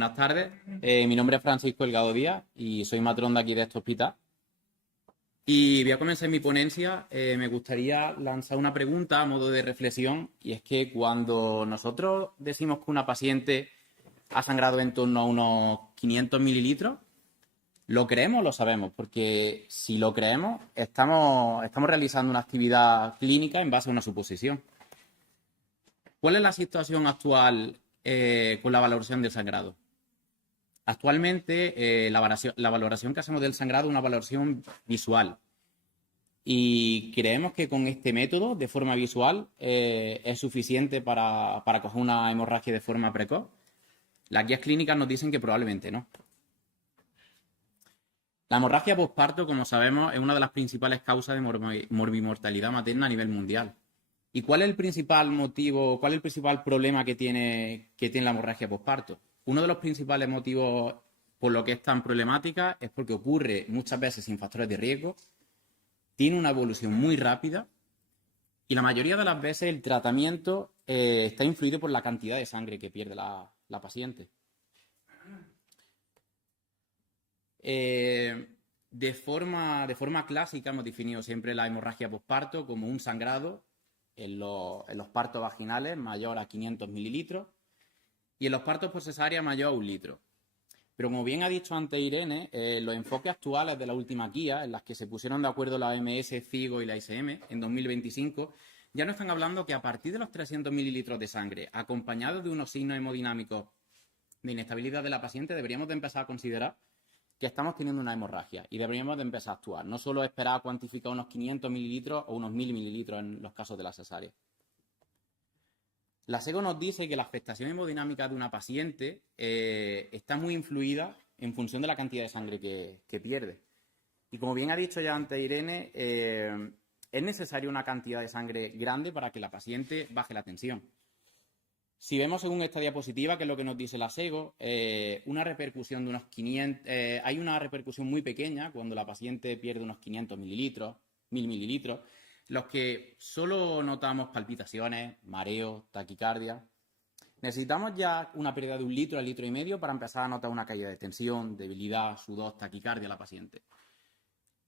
Buenas tardes, mi nombre es Francisco Delgado Díaz y soy matrón de aquí de este hospital. Y voy a comenzar mi ponencia. Me gustaría lanzar una pregunta a modo de reflexión, y es que cuando nosotros decimos que una paciente ha sangrado en torno a unos 500 mililitros, ¿lo creemos o lo sabemos? Porque si lo creemos, estamos realizando una actividad clínica en base a una suposición. ¿Cuál es la situación actual con la valoración del sangrado? Actualmente, la valoración que hacemos del sangrado es una valoración visual. Y creemos que con este método, de forma visual, es suficiente para coger una hemorragia de forma precoz. Las guías clínicas nos dicen que probablemente no. La hemorragia posparto, como sabemos, es una de las principales causas de morbimortalidad materna a nivel mundial. ¿Y cuál es el principal motivo, cuál es el principal problema que tiene la hemorragia posparto? Uno de los principales motivos por lo que es tan problemática es porque ocurre muchas veces sin factores de riesgo, tiene una evolución muy rápida y la mayoría de las veces el tratamiento está influido por la cantidad de sangre que pierde la paciente. De forma clásica hemos definido siempre la hemorragia posparto como un sangrado en los partos vaginales mayor a 500 mililitros y en los partos por cesárea mayor a 1 litro. Pero como bien ha dicho antes Irene, los enfoques actuales de la última guía, en las que se pusieron de acuerdo la OMS, FIGO y la ICM en 2025, ya nos están hablando que a partir de los 300 mililitros de sangre, acompañados de unos signos hemodinámicos de inestabilidad de la paciente, deberíamos de empezar a considerar que estamos teniendo una hemorragia y deberíamos de empezar a actuar. No solo esperar a cuantificar unos 500 mililitros o unos 1000 mililitros en los casos de la cesárea. La SEGO nos dice que la afectación hemodinámica de una paciente está muy influida en función de la cantidad de sangre que pierde. Y como bien ha dicho ya antes Irene, es necesaria una cantidad de sangre grande para que la paciente baje la tensión. Si vemos según esta diapositiva, que es lo que nos dice la SEGO, una repercusión de unos 500, hay una repercusión muy pequeña cuando la paciente pierde unos 500 mililitros, 1000 mililitros, los que solo notamos palpitaciones, mareos, taquicardia. Necesitamos ya una pérdida de 1 litro a 1,5 litros para empezar a notar una caída de tensión, debilidad, sudor, taquicardia en la paciente.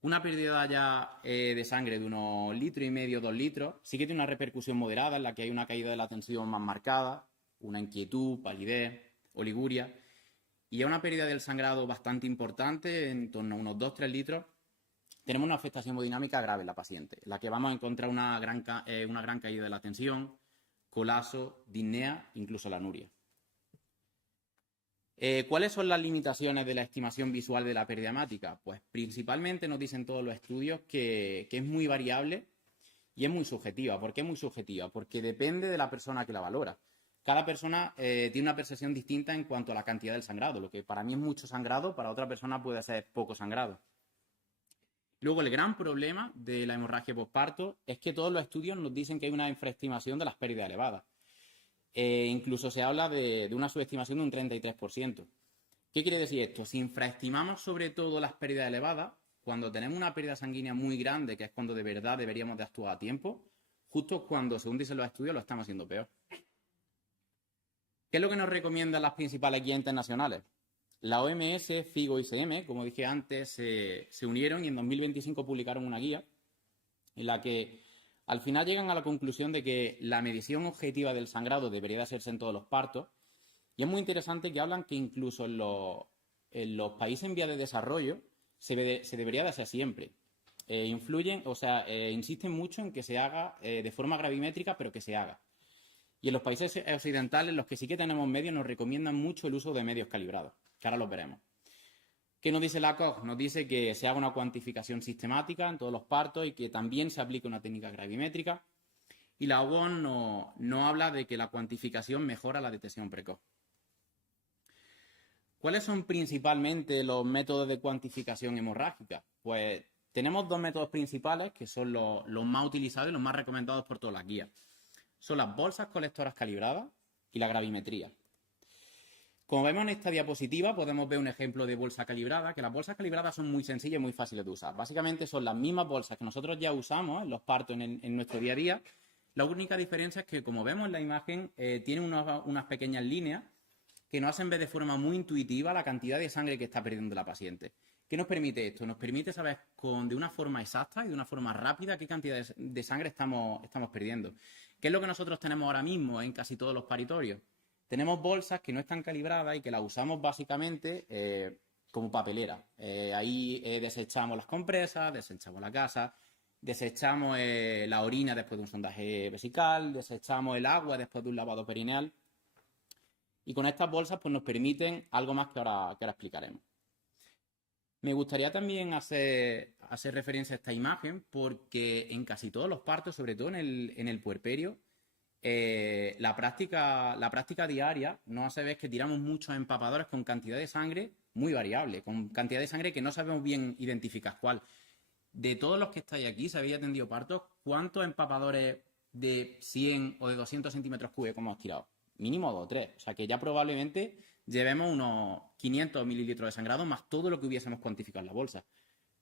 Una pérdida ya de sangre de unos 1,5 litros, 2 litros, sí que tiene una repercusión moderada en la que hay una caída de la tensión más marcada, una inquietud, palidez, oliguria, y ya una pérdida del sangrado bastante importante, en torno a unos 2-3 litros, tenemos una afectación hemodinámica grave en la paciente, en la que vamos a encontrar una gran caída de la tensión, colapso, disnea, incluso la anuria. ¿Cuáles son las limitaciones de la estimación visual de la pérdida hemática? Pues principalmente nos dicen todos los estudios que es muy variable y es muy subjetiva. ¿Por qué es muy subjetiva? Porque depende de la persona que la valora. Cada persona tiene una percepción distinta en cuanto a la cantidad del sangrado. Lo que para mí es mucho sangrado, para otra persona puede ser poco sangrado. Luego, el gran problema de la hemorragia posparto es que todos los estudios nos dicen que hay una infraestimación de las pérdidas elevadas. Incluso se habla de una subestimación de un 33%. ¿Qué quiere decir esto? Si infraestimamos sobre todo las pérdidas elevadas, cuando tenemos una pérdida sanguínea muy grande, que es cuando de verdad deberíamos de actuar a tiempo, justo cuando, según dicen los estudios, lo estamos haciendo peor. ¿Qué es lo que nos recomiendan las principales guías internacionales? La OMS, FIGO y ICM, como dije antes, se unieron y en 2025 publicaron una guía en la que al final llegan a la conclusión de que la medición objetiva del sangrado debería de hacerse en todos los partos. Y es muy interesante que hablan que incluso en los países en vías de desarrollo se debería de hacer siempre. Insisten mucho en que se haga de forma gravimétrica, pero que se haga. Y en los países occidentales, los que sí que tenemos medios, nos recomiendan mucho el uso de medios calibrados, que ahora los veremos. ¿Qué nos dice la COG? Nos dice que se haga una cuantificación sistemática en todos los partos y que también se aplique una técnica gravimétrica. Y la OON no habla de que la cuantificación mejora la detección precoz. ¿Cuáles son principalmente los métodos de cuantificación hemorrágica? Pues tenemos 2 métodos principales que son los más utilizados y los más recomendados por todas las guías. Son las bolsas colectoras calibradas y la gravimetría. Como vemos en esta diapositiva, podemos ver un ejemplo de bolsa calibrada, que las bolsas calibradas son muy sencillas y muy fáciles de usar. Básicamente son las mismas bolsas que nosotros ya usamos en los partos en nuestro día a día. La única diferencia es que, como vemos en la imagen, tiene unas pequeñas líneas que nos hacen ver de forma muy intuitiva la cantidad de sangre que está perdiendo la paciente. ¿Qué nos permite esto? Nos permite saber de una forma exacta y de una forma rápida qué cantidad de sangre estamos perdiendo. ¿Qué es lo que nosotros tenemos ahora mismo en casi todos los paritorios? Tenemos bolsas que no están calibradas y que las usamos básicamente como papelera. Ahí desechamos las compresas, desechamos la gasa, desechamos la orina después de un sondaje vesical, desechamos el agua después de un lavado perineal. Y con estas bolsas pues, nos permiten algo más que ahora explicaremos. Me gustaría también hacer referencia a esta imagen porque en casi todos los partos, sobre todo en el puerperio, la práctica diaria nos hace ver que tiramos muchos empapadores con cantidad de sangre muy variable, con cantidad de sangre que no sabemos bien identificar cuál. De todos los que estáis aquí, si habéis atendido partos, ¿cuántos empapadores de 100 o de 200 centímetros cúbicos hemos tirado? Mínimo 2 o 3. O sea que ya probablemente llevemos unos 500 mililitros de sangrado más todo lo que hubiésemos cuantificado en la bolsa.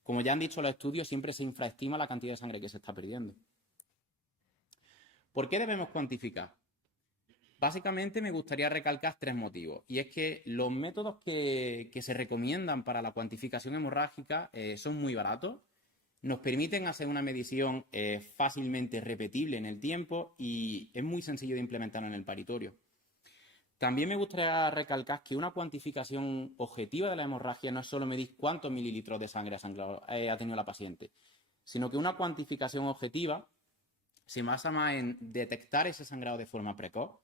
Como ya han dicho los estudios, siempre se infraestima la cantidad de sangre que se está perdiendo. ¿Por qué debemos cuantificar? Básicamente me gustaría recalcar 3 motivos. Y es que los métodos que se recomiendan para la cuantificación hemorrágica son muy baratos, nos permiten hacer una medición fácilmente repetible en el tiempo y es muy sencillo de implementar en el paritorio. También me gustaría recalcar que una cuantificación objetiva de la hemorragia no es solo medir cuántos mililitros de sangre ha tenido la paciente, sino que una cuantificación objetiva se basa más en detectar ese sangrado de forma precoz,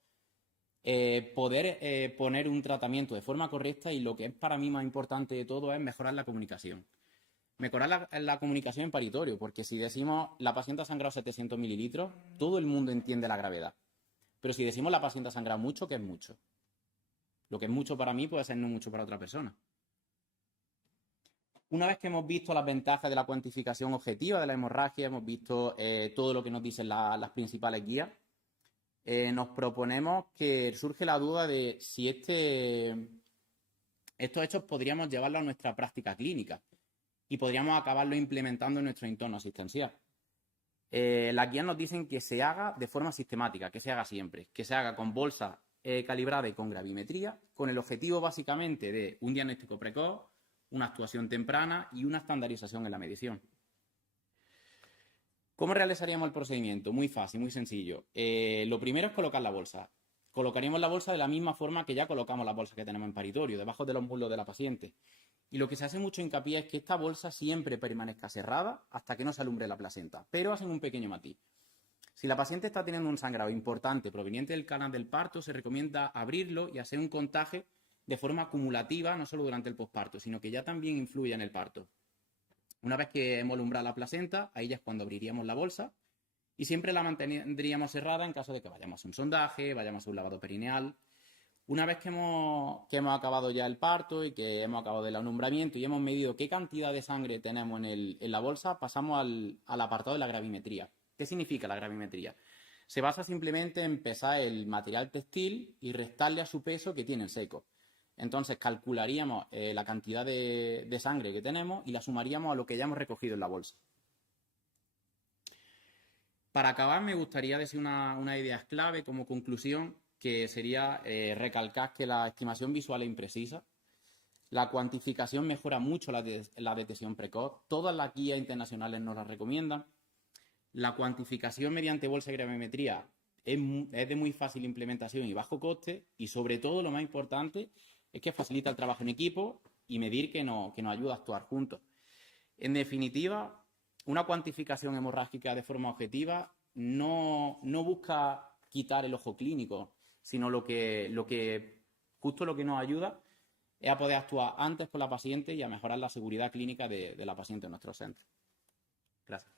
poder poner un tratamiento de forma correcta y lo que es para mí más importante de todo es mejorar la comunicación. Mejorar la comunicación en paritorio, porque si decimos la paciente ha sangrado 700 mililitros, todo el mundo entiende la gravedad. Pero si decimos la paciente ha sangrado mucho, ¿qué es mucho? Lo que es mucho para mí puede ser no mucho para otra persona. Una vez que hemos visto las ventajas de la cuantificación objetiva de la hemorragia, hemos visto todo lo que nos dicen las principales guías, nos proponemos que surge la duda de si estos hechos podríamos llevarlos a nuestra práctica clínica y podríamos acabarlo implementando en nuestro entorno asistencial. Las guías nos dicen que se haga de forma sistemática, que se haga siempre, que se haga con bolsa calibrada y con gravimetría, con el objetivo básicamente de un diagnóstico precoz, una actuación temprana y una estandarización en la medición. ¿Cómo realizaríamos el procedimiento? Muy fácil, muy sencillo. Lo primero es colocar la bolsa. Colocaríamos la bolsa de la misma forma que ya colocamos la bolsa que tenemos en paritorio, debajo de los muslos de la paciente. Y lo que se hace mucho hincapié es que esta bolsa siempre permanezca cerrada hasta que no se alumbre la placenta, pero hacen un pequeño matiz. Si la paciente está teniendo un sangrado importante proveniente del canal del parto, se recomienda abrirlo y hacer un contaje de forma acumulativa, no solo durante el posparto, sino que ya también influye en el parto. Una vez que hemos alumbrado la placenta, ahí ya es cuando abriríamos la bolsa y siempre la mantendríamos cerrada en caso de que vayamos a un sondaje, vayamos a un lavado perineal. Una vez que hemos acabado ya el parto y que hemos acabado el alumbramiento y hemos medido qué cantidad de sangre tenemos en la bolsa, pasamos al apartado de la gravimetría. ¿Qué significa la gravimetría? Se basa simplemente en pesar el material textil y restarle a su peso que tiene el seco. Entonces calcularíamos la cantidad de sangre que tenemos y la sumaríamos a lo que ya hemos recogido en la bolsa. Para acabar me gustaría decir una idea clave como conclusión, que sería recalcar que la estimación visual es imprecisa. La cuantificación mejora mucho la detección precoz. Todas las guías internacionales nos la recomiendan. La cuantificación mediante bolsa de gravimetría es de muy fácil implementación y bajo coste. Y sobre todo, lo más importante, es que facilita el trabajo en equipo y medir que nos ayuda a actuar juntos. En definitiva, una cuantificación hemorrágica de forma objetiva no busca quitar el ojo clínico, sino justo lo que nos ayuda es a poder actuar antes con la paciente y a mejorar la seguridad clínica de la paciente en nuestro centro. Gracias.